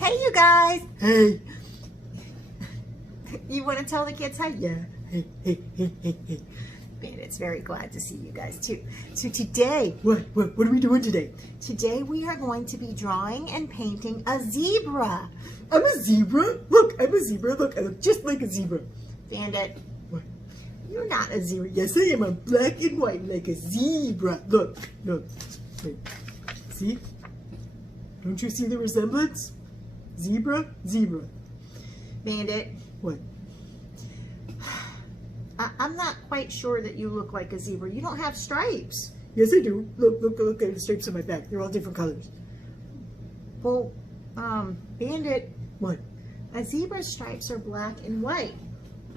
Hey, you guys. Hey. You want to tell the kids hi? Yeah. Hey. Bandit's very glad to see you guys too. So today, What are we doing today? Today we are going to be drawing and painting a zebra. I'm a zebra. Look, I'm a zebra. Look, I look just like a zebra. Bandit, What? you're not a zebra. Yes, I am. I'm black and white like a zebra. Look. Wait. See? Don't you see the resemblance? Zebra. Bandit, What? I'm not quite sure that you look like a zebra. You don't have stripes. Yes, I do. Look at the stripes on my back. They're all different colors. Well, Bandit, What? a zebra's stripes are black and white.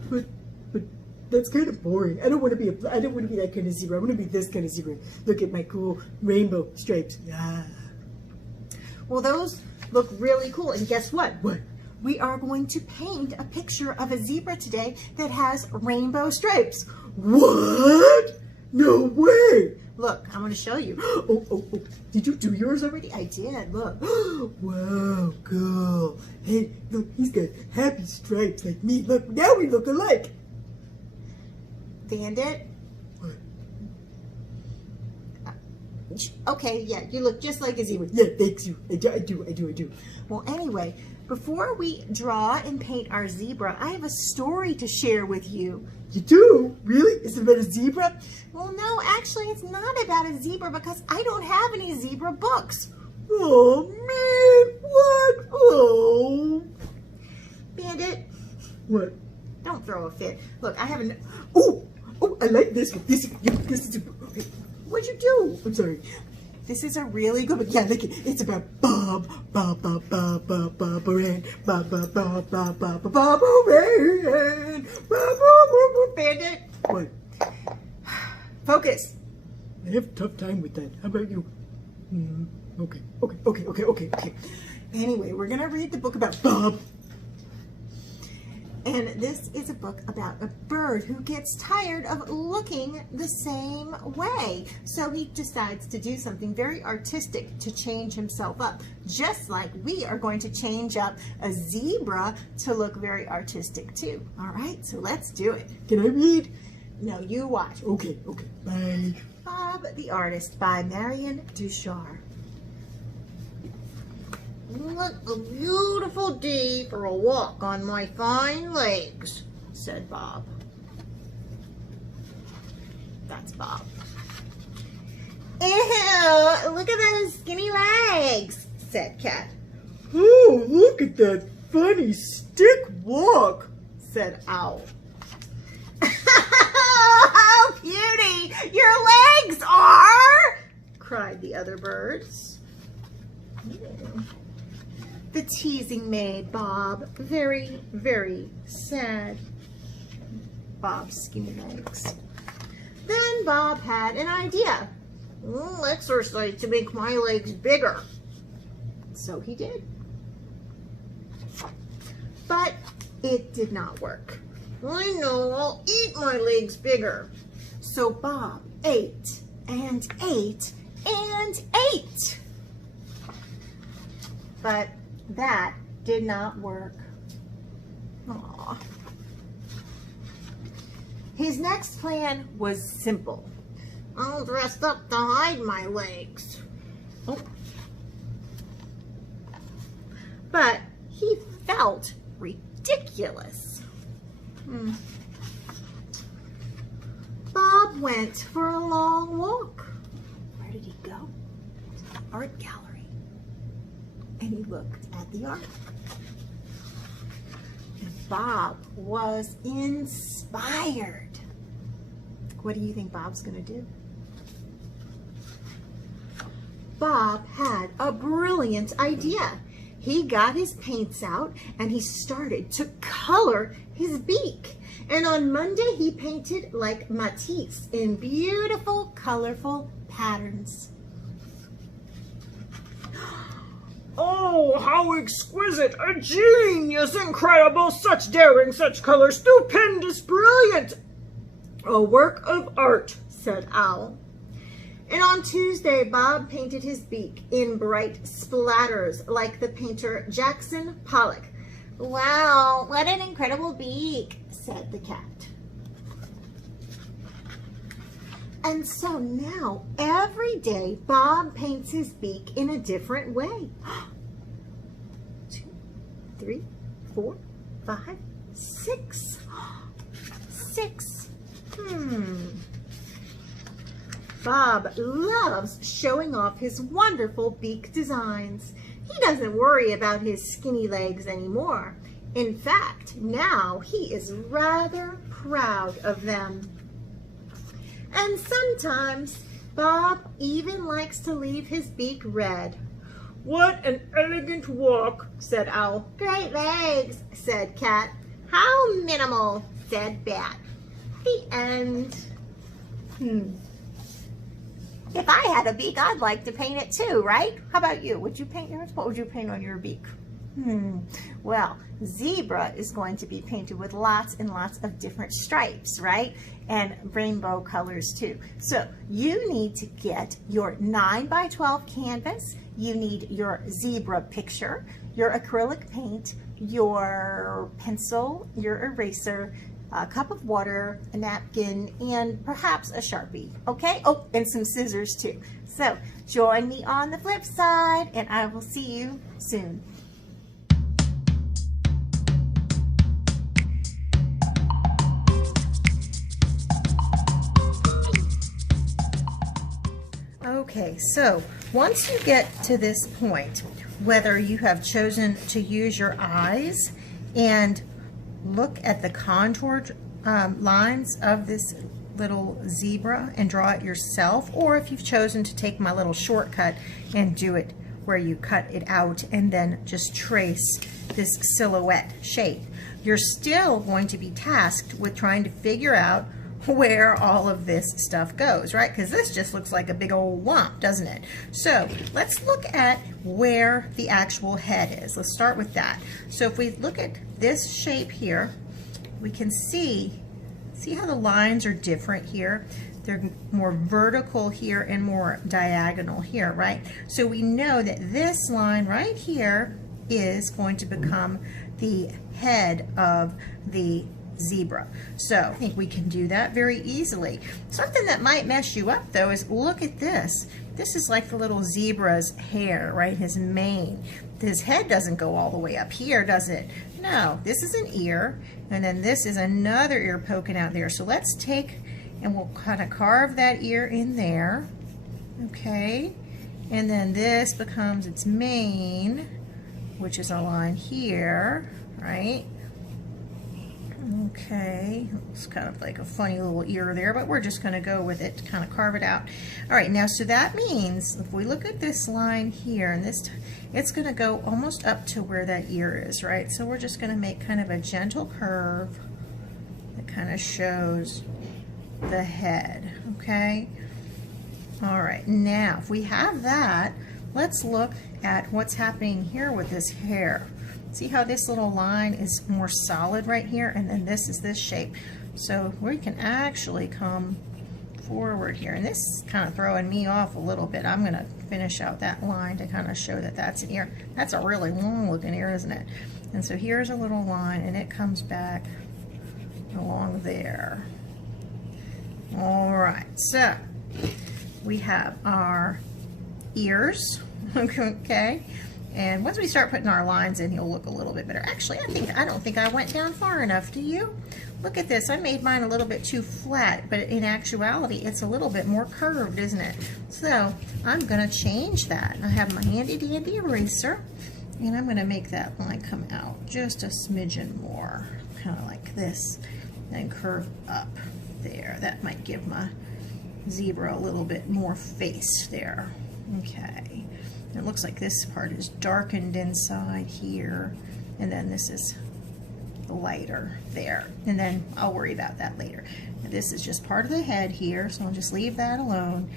But that's kind of boring. I don't want to be that kind of zebra. I want to be this kind of zebra. Look at my cool rainbow stripes. Yeah. Well, those look really cool. And guess what? What? We are going to paint a picture of a zebra today that has rainbow stripes. What? No way. Look, I'm going to show you. Oh. Did you do yours already? I did, look. Wow, cool. Hey, look, he's got happy stripes like me. Look, now we look alike. Bandit? What? Okay, yeah, you look just like a zebra. Yeah, thanks you. I do. Well, anyway, before we draw and paint our zebra, I have a story to share with you. You do? Really? Is it about a zebra? Well, no, actually, it's not about a zebra because I don't have any zebra books. Oh, man. What? Oh. Bandit, What? don't throw a fit. Look, I haven't... Oh, I like this one. This is a... What'd you do? I'm sorry. This is a really good one. Yeah, look, it's about Bob Ran, Bandit, What? focus. I have a tough time with that. How about you? Okay. Anyway, we're going to read the book about Bob. And this is a book about a bird who gets tired of looking the same way. So he decides to do something very artistic to change himself up. Just like we are going to change up a zebra to look very artistic too. All right, so let's do it. Can I read? No, you watch. Okay. Bye. Bob the Artist by Marion Duchar. What a beautiful day for a walk on my fine legs, said Bob. That's Bob. Ew, look at those skinny legs, said Cat. Oh, look at that funny stick walk, Said Owl. How beauty your legs are, cried the other birds. The teasing made Bob very, very sad. Bob's skinny legs. Then Bob had an idea. Exercise to make my legs bigger. So he did. But it did not work. I know, I'll eat my legs bigger. So Bob ate and ate and ate. But that did not work. Aww. His next plan was simple. I'll dress up to hide my legs. Oh. But he felt ridiculous. Bob went for a long walk. Where did he go? To the art gallery. And he looked at the art. And Bob was inspired. What do you think Bob's going to do? Bob had a brilliant idea. He got his paints out and he started to color his beak. And on Monday he painted like Matisse in beautiful, colorful patterns. Oh, how exquisite! A genius! Incredible! Such daring, such color! Stupendous! Brilliant! A work of art, said Owl. And on Tuesday, Bob painted his beak in bright splatters like the painter Jackson Pollock. "Wow, what an incredible beak," said the cat. And so now, every day, Bob paints his beak in a different way. 2, 3, 4, 5, 6. 6. Bob loves showing off his wonderful beak designs. He doesn't worry about his skinny legs anymore. In fact, now he is rather proud of them. And sometimes Bob even likes to leave his beak red. What an elegant walk, said Owl. "Great legs," said Cat. "How minimal," said Bat. The end. If I had a beak, I'd like to paint it too, right? How about you? Would you paint yours? What would you paint on your beak? Well, zebra is going to be painted with lots and lots of different stripes, right? And rainbow colors too. So you need to get your 9x12 canvas. You need your zebra picture, your acrylic paint, your pencil, your eraser, a cup of water, a napkin, and perhaps a Sharpie, okay? Oh, and some scissors too. So join me on the flip side, and I will see you soon. Okay, so once you get to this point, whether you have chosen to use your eyes and look at the contoured lines of this little zebra and draw it yourself, or if you've chosen to take my little shortcut and do it where you cut it out and then just trace this silhouette shape, you're still going to be tasked with trying to figure out where all of this stuff goes, right? Because this just looks like a big old lump, doesn't it? So let's look at where the actual head is. Let's start with that. So if we look at this shape here, we can see how the lines are different here. They're more vertical here and more diagonal here, right? So we know that this line right here is going to become the head of the zebra. So I think we can do that very easily. Something that might mess you up though is look at this. This is like the little zebra's hair, right? His mane. His head doesn't go all the way up here, does it? No, this is an ear, and then this is another ear poking out there. So let's take and we'll kind of carve that ear in there. Okay, and then this becomes its mane, which is a line here, right? Okay, it's kind of like a funny little ear there, but we're just going to go with it to kind of carve it out. All right, now so that means if we look at this line here, and this, it's going to go almost up to where that ear is, right? So we're just going to make kind of a gentle curve that kind of shows the head, okay? All right, now if we have that, let's look at what's happening here with this hair. See how this little line is more solid right here, and then this is this shape. So we can actually come forward here, and this is kind of throwing me off a little bit. I'm going to finish out that line to kind of show that that's an ear. That's a really long looking ear, isn't it? And so here's a little line, and it comes back along there. All right, so we have our ears, okay? And once we start putting our lines in, he'll look a little bit better. Actually, I don't think I went down far enough, do you? Look at this, I made mine a little bit too flat, but in actuality, it's a little bit more curved, isn't it? So I'm gonna change that. I have my handy dandy eraser, and I'm gonna make that line come out just a smidgen more, kind of like this, and curve up there. That might give my zebra a little bit more face there. Okay. It looks like this part is darkened inside here, and then this is lighter there, and then I'll worry about that later. Now, this is just part of the head here, so I'll just leave that alone.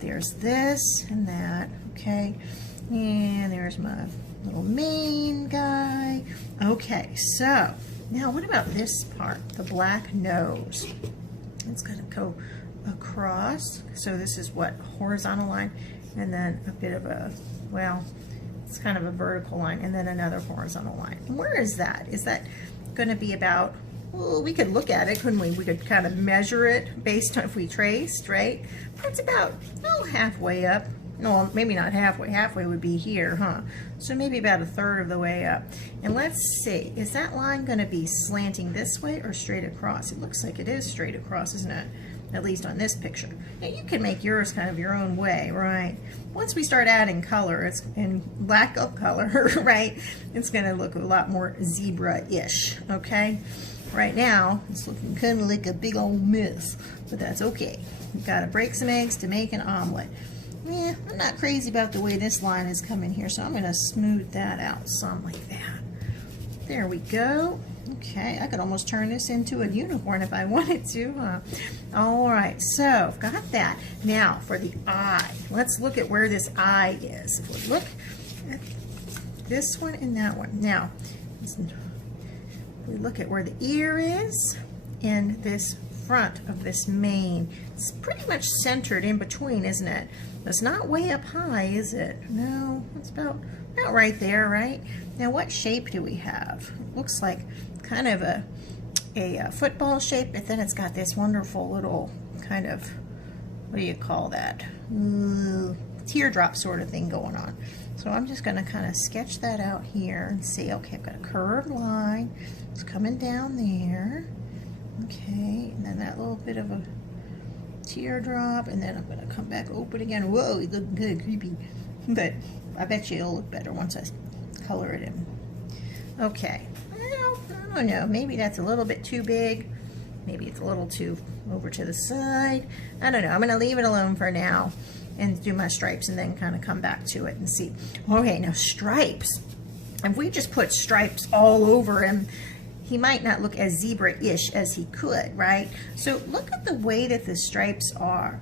There's this and that, okay, and there's my little mane guy. Okay, so now what about this part, the black nose? It's gonna go across. So this is what, horizontal line, and then a bit of a, well, it's kind of a vertical line, and then another horizontal line. And where is that? Is that going to be about, well, we could look at it, couldn't we? We could kind of measure it based on if we traced, right? That's about, oh, halfway up. No, maybe not halfway. Halfway would be here, huh? So maybe about a third of the way up. And let's see, is that line going to be slanting this way or straight across? It looks like it is straight across, isn't it? At least on this picture. Now you can make yours kind of your own way, right? Once we start adding color, it's in lack of color, right? It's going to look a lot more zebra-ish, okay? Right now, it's looking kind of like a big old mess, but that's okay. We've got to break some eggs to make an omelet. Yeah, I'm not crazy about the way this line is coming here, so I'm going to smooth that out some like that. There we go. Okay, I could almost turn this into a unicorn if I wanted to. All right, so I've got that. Now for the eye. Let's look at where this eye is. If we look at this one and that one. Now, we look at where the ear is in this front of this mane. It's pretty much centered in between, isn't it? It's not way up high, is it? No, it's about right there, right? Now what shape do we have? It looks like kind of a football shape, but then it's got this wonderful little kind of, what do you call that? Teardrop sort of thing going on. So I'm just going to kind of sketch that out here and see, okay, I've got a curved line. It's coming down there. Okay, and then that little bit of a teardrop, and then I'm going to come back open again. Whoa, it's looking kind of creepy. But I bet you it'll look better once I color it in. Okay, well, I don't know, maybe that's a little bit too big. Maybe it's a little too over to the side. I don't know, I'm going to leave it alone for now and do my stripes and then kind of come back to it and see. Okay, now stripes. If we just put stripes all over him, he might not look as zebra-ish as he could, right? So look at the way that the stripes are.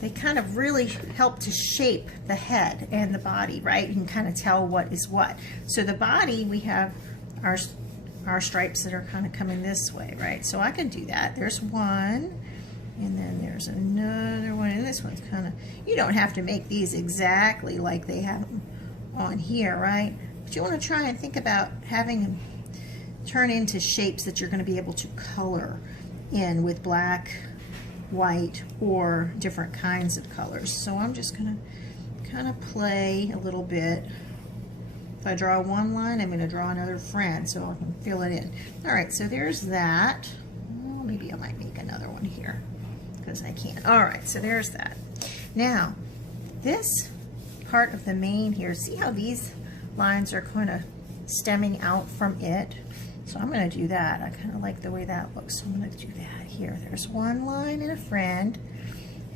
They kind of really help to shape the head and the body, right? You can kind of tell what is what. So the body, we have our stripes that are kind of coming this way, right? So I can do that. There's one, and then there's another one, and this one's kind of, you don't have to make these exactly like they have them on here, right? But you want to try and think about having them turn into shapes that you're going to be able to color in with black, white, or different kinds of colors. So I'm just going to kind of play a little bit. If I draw one line, I'm going to draw another friend so I can fill it in. All right, so there's that. Well, maybe I might make another one here because I can. All right, so there's that. Now, this part of the mane here, see how these lines are kind of stemming out from it? So I'm going to do that. I kind of like the way that looks. So I'm going to do that here. There's one line and a friend,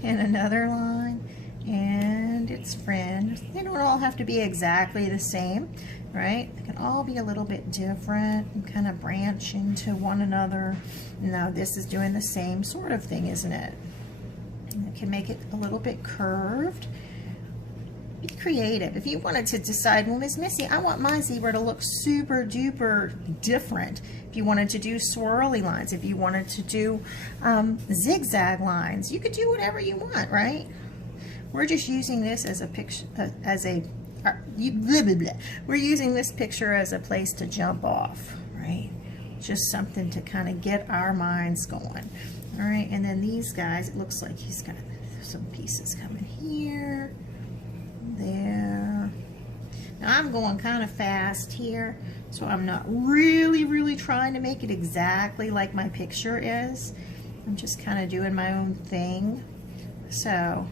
and another line and its friend. They don't all have to be exactly the same, right? They can all be a little bit different and kind of branch into one another. Now this is doing the same sort of thing, isn't it? And I can make it a little bit curved. Be creative. If you wanted to decide, well, Miss Missy, I want my zebra to look super duper different. If you wanted to do swirly lines, if you wanted to do zigzag lines, you could do whatever you want, right? We're just using this as a picture, we're using this picture as a place to jump off, right? Just something to kind of get our minds going. All right, and then these guys, it looks like he's got some pieces coming here. There. Now I'm going kind of fast here, so I'm not really trying to make it exactly like my picture is. I'm just kind of doing my own thing. So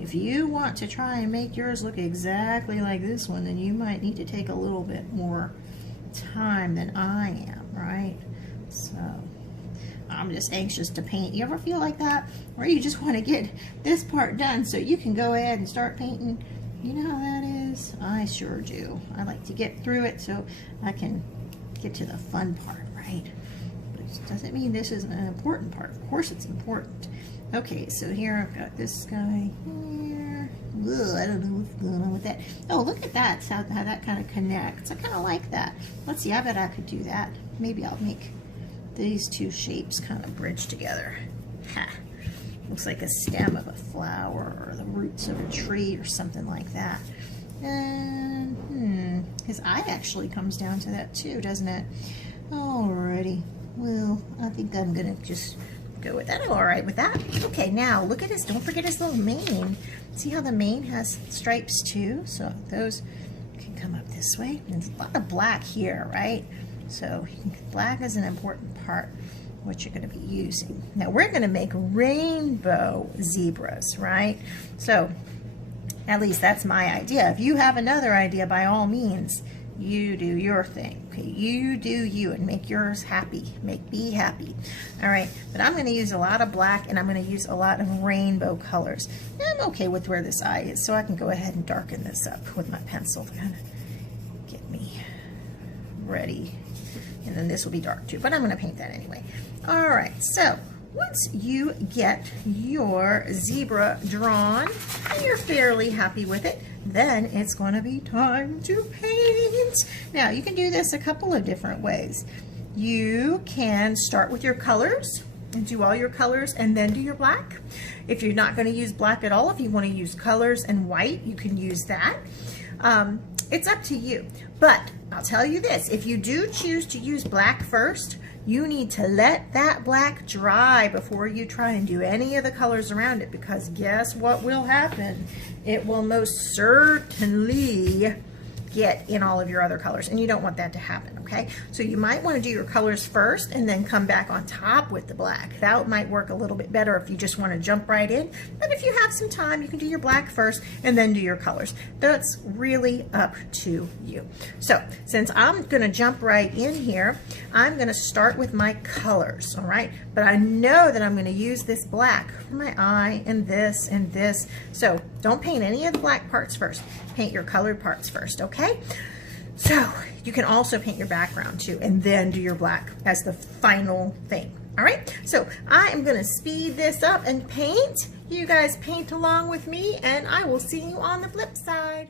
if you want to try and make yours look exactly like this one, then you might need to take a little bit more time than I am, right? So I'm just anxious to paint. You ever feel like that? Or you just want to get this part done so you can go ahead and start painting? You know how that is? I sure do. I like to get through it so I can get to the fun part, right? But it doesn't mean this isn't an important part. Of course it's important. Okay, so here I've got this guy here. Ugh, I don't know what's going on with that. Oh, look at that, how that kind of connects. I kind of like that. Let's see, I bet I could do that. Maybe I'll make these two shapes kind of bridge together. Ha. Looks like a stem of a flower or the roots of a tree or something like that. And his eye actually comes down to that too, doesn't it? Alrighty. Well, I think I'm gonna just go with that. I'm all right with that. Okay, now look at his, don't forget his little mane. See how the mane has stripes too? So those can come up this way. And there's a lot of black here, right? So black is an important part of what you're gonna be using. Now we're gonna make rainbow zebras, right? So at least that's my idea. If you have another idea, by all means, you do your thing. Okay, you do you and make yours happy. Make me happy. All right, but I'm gonna use a lot of black and I'm gonna use a lot of rainbow colors. And I'm okay with where this eye is, so I can go ahead and darken this up with my pencil to kind of get me ready. And then this will be dark too, but I'm gonna paint that anyway. All right, so once you get your zebra drawn and you're fairly happy with it, then it's going to be time to paint. Now you can do this a couple of different ways. You can start with your colors and do all your colors and then do your black. If you're not going to use black at all, if you want to use colors and white, you can use that. It's up to you. But I'll tell you this, if you do choose to use black first, you need to let that black dry before you try and do any of the colors around it, because guess what will happen? It will most certainly get in all of your other colors, and you don't want that to happen, okay? So you might want to do your colors first and then come back on top with the black. That might work a little bit better if you just want to jump right in, but if you have some time, you can do your black first and then do your colors. That's really up to you. So since I'm going to jump right in here, I'm going to start with my colors, all right? But I know that I'm going to use this black for my eye and this and this. So don't paint any of the black parts first. Paint your colored parts first, okay? So you can also paint your background too and then do your black as the final thing. All right, so I am gonna speed this up and paint. You guys paint along with me and I will see you on the flip side.